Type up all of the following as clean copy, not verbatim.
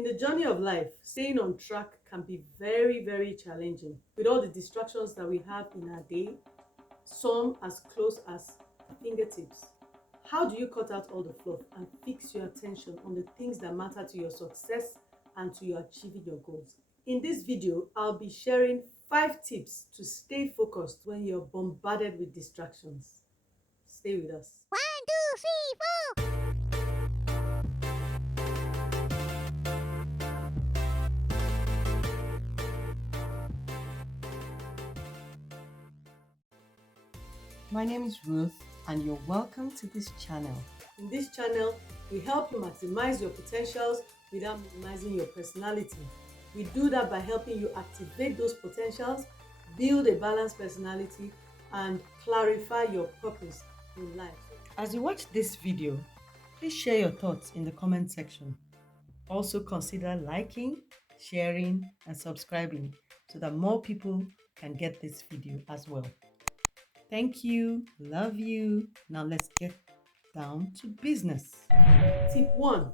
In the journey of life, staying on track can be very, very challenging with all the distractions that we have in our day, some as close as fingertips. How do you cut out all the fluff and fix your attention on the things that matter to your success and to your achieving your goals? In this video, I'll be sharing 5 tips to stay focused when you're bombarded with distractions. Stay with us. 1, 2, 3, 4. My name is Ruth and you're welcome to this channel. In this channel, we help you maximize your potentials without minimizing your personality. We do that by helping you activate those potentials, build a balanced personality, and clarify your purpose in life. As you watch this video, please share your thoughts in the comment section. Also consider liking, sharing, and subscribing so that more people can get this video as well. Thank you. Love you. Now let's get down to business. Tip 1,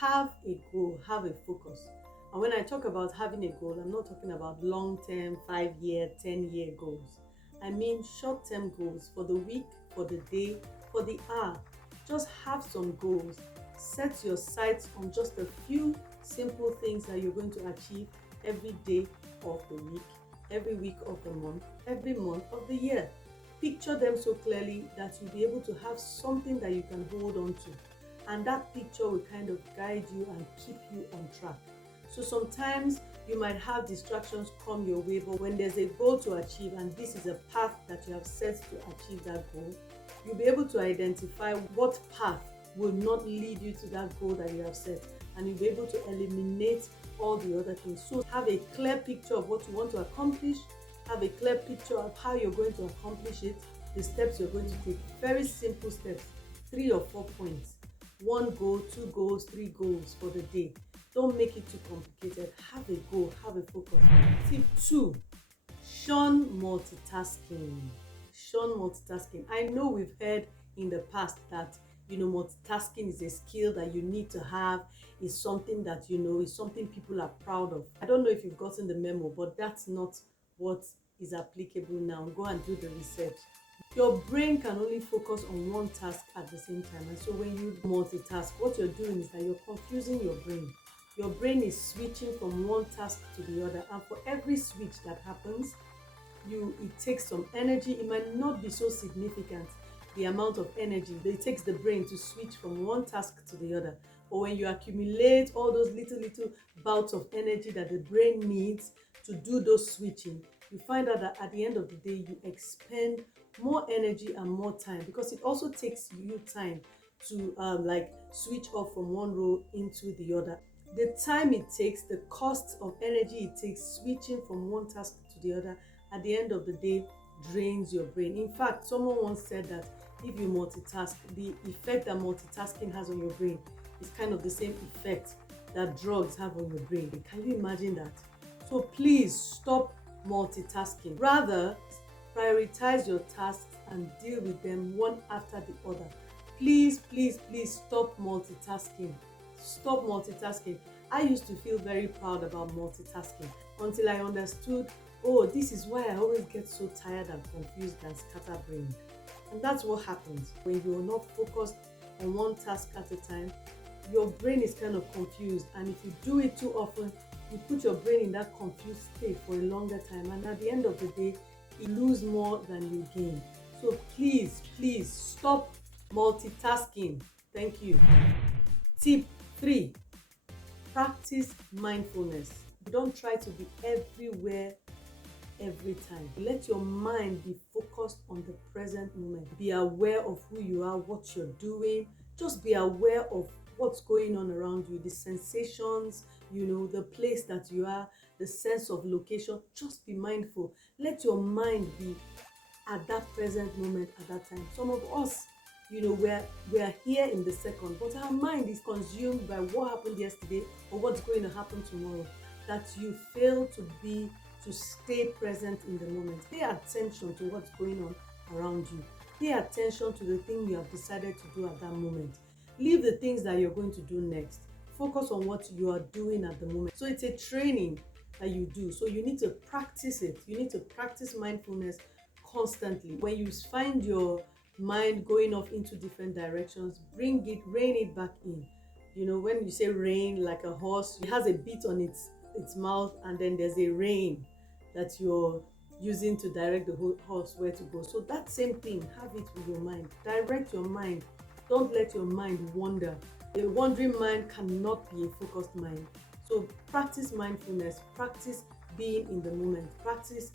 have a goal, have a focus. And when I talk about having a goal, I'm not talking about long-term, 5-year, 10-year goals. I mean short-term goals for the week, for the day, for the hour. Just have some goals. Set your sights on just a few simple things that you're going to achieve every day of the week, every week of the month, every month of the year. Picture them so clearly that you'll be able to have something that you can hold on to. And that picture will kind of guide you and keep you on track. So sometimes you might have distractions come your way, but when there's a goal to achieve and this is a path that you have set to achieve that goal, you'll be able to identify what path will not lead you to that goal that you have set, and you'll be able to eliminate all the other things. So have a clear picture of what you want to accomplish, have a clear picture of how you're going to accomplish it, the steps you're going to take. Very simple steps, 3 or 4 points. 1 goal, 2 goals, 3 goals for the day. Don't make it too complicated. Have a goal, have a focus. Tip 2, shun multitasking. Shun multitasking. I know we've heard in the past that multitasking is a skill that you need to have, is something that is something people are proud of. I don't know if you've gotten the memo, but that's not what is applicable now. Go and do the research. Your brain can only focus on one task at the same time, and so when you multitask, what you're doing is that you're confusing your brain. Your brain is switching from one task to the other, and for every switch that happens, it takes some energy. It might not be so significant, the amount of energy that it takes the brain to switch from one task to the other. But when you accumulate all those little bouts of energy that the brain needs to do those switching, you find out that at the end of the day, you expend more energy and more time, because it also takes you time to switch off from one role into the other. The time it takes, the cost of energy it takes switching from one task to the other, at the end of the day, drains your brain. In fact, someone once said that if you multitask, the effect that multitasking has on your brain is kind of the same effect that drugs have on your brain. Can you imagine that? So please stop multitasking. Rather, prioritize your tasks and deal with them one after the other. Please, please, please stop multitasking. Stop multitasking. I used to feel very proud about multitasking until I understood, oh, this is why I always get so tired and confused and scatterbrained. And that's what happens when you're not focused on one task at a time. Your brain is kind of confused, and if you do it too often, you put your brain in that confused state for a longer time, and at the end of the day, you lose more than you gain. So please, please stop multitasking. Thank you. Tip 3, practice mindfulness. Don't try to be everywhere every time. Let your mind be focused on the present moment. Be aware of who you are, what you're doing. Just be aware of what's going on around you, the sensations, the place that you are, the sense of location. Just be mindful. Let your mind be at that present moment at that time. Some of us, we're here in the second, but our mind is consumed by what happened yesterday or what's going to happen tomorrow, that you fail to stay present in the moment. Pay attention to what's going on around you. Pay attention to the thing you have decided to do at that moment. Leave the things that you're going to do next. focus on what you are doing at the moment. So it's a training that you do. So you need to practice it. You need to practice mindfulness constantly. When you find your mind going off into different directions, rein it back in. You know, when you say rein, like a horse, it has a bit on its mouth, and then there's a rein that you're using to direct the whole horse where to go. So that same thing, have it with your mind. Direct your mind. Don't let your mind wander. A wandering mind cannot be a focused mind. So practice mindfulness, practice being in the moment, practice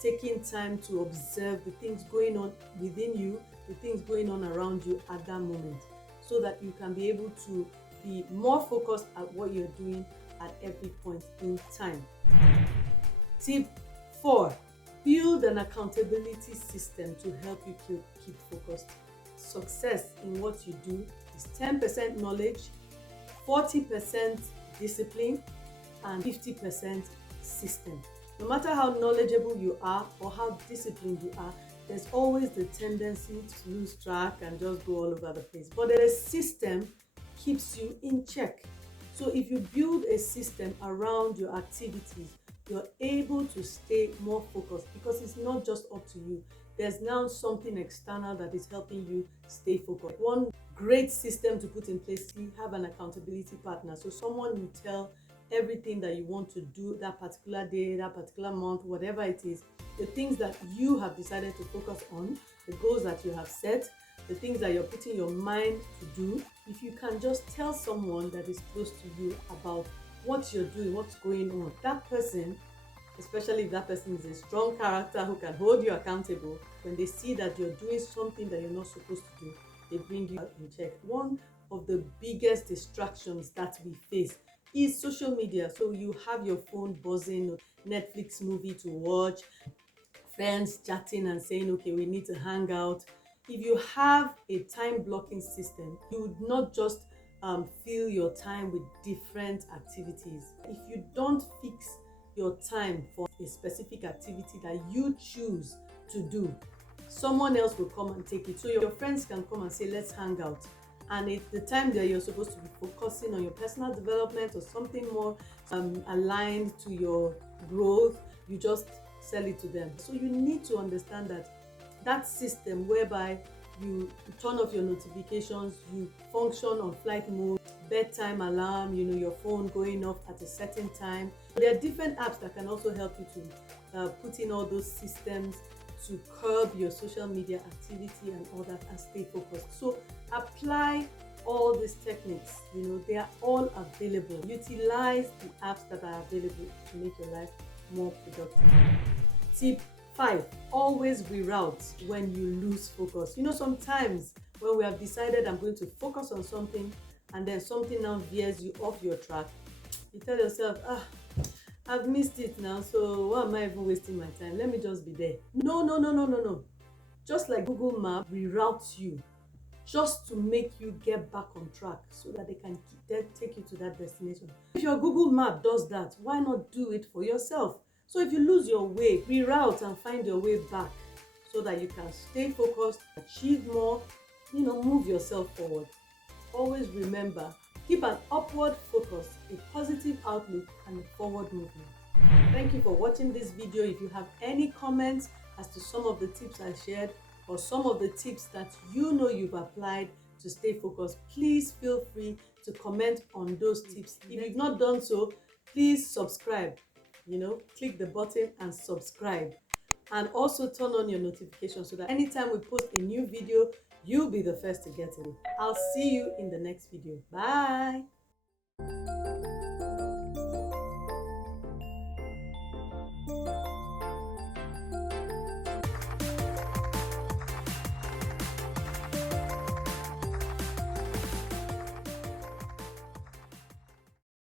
taking time to observe the things going on within you, the things going on around you at that moment, so that you can be able to be more focused at what you're doing at every point in time. Tip 4, build an accountability system to help you keep focused. Success in what you do is 10% knowledge, 40% discipline, and 50% system. No matter how knowledgeable you are or how disciplined you are, there's always the tendency to lose track and just go all over the place. But the system keeps you in check. So if you build a system around your activities, you're able to stay more focused, because it's not just up to you. There's now something external that is helping you stay focused. One great system to put in place, you have an accountability partner. So someone you tell everything that you want to do that particular day, that particular month, whatever it is, the things that you have decided to focus on, the goals that you have set, the things that you're putting your mind to do. If you can just tell someone that is close to you about what you're doing, what's going on, that person, especially if that person is a strong character who can hold you accountable, when they see that you're doing something that you're not supposed to do, they bring you in check. One of the biggest distractions that we face is social media. So you have your phone buzzing, Netflix movie to watch, friends chatting and saying, okay, we need to hang out. If you have a time blocking system, you would not just fill your time with different activities. If you don't fix your time for a specific activity that you choose to do, someone else will come and take it. So your friends can come and say, let's hang out. And it's the time that you're supposed to be focusing on your personal development or something more aligned to your growth, you just sell it to them. So you need to understand that system whereby you turn off your notifications, you function on flight mode, bedtime alarm, your phone going off at a certain time. There are different apps that can also help you to put in all those systems to curb your social media activity and all that and stay focused. So apply all these techniques, they are all available. Utilize the apps that are available to make your life more productive. Tip 5, always reroute when you lose focus. Sometimes when we have decided I'm going to focus on something and then something now veers you off your track, you tell yourself, I've missed it now, so why am I even wasting my time? Let me just be there. No. Just like Google Map reroutes you just to make you get back on track so that they can take you to that destination. If your Google Map does that, why not do it for yourself? So if you lose your way, reroute and find your way back so that you can stay focused, achieve more, move yourself forward. Always remember, keep an upward focus, a positive outlook, and a forward movement. Thank you for watching this video. If you have any comments as to some of the tips I shared or some of the tips that you've applied to stay focused, please feel free to comment on those tips. If you've not done so, please subscribe. Click the button and subscribe. And also turn on your notifications so that anytime we post a new video, you'll be the first to get it. I'll see you in the next video. Bye.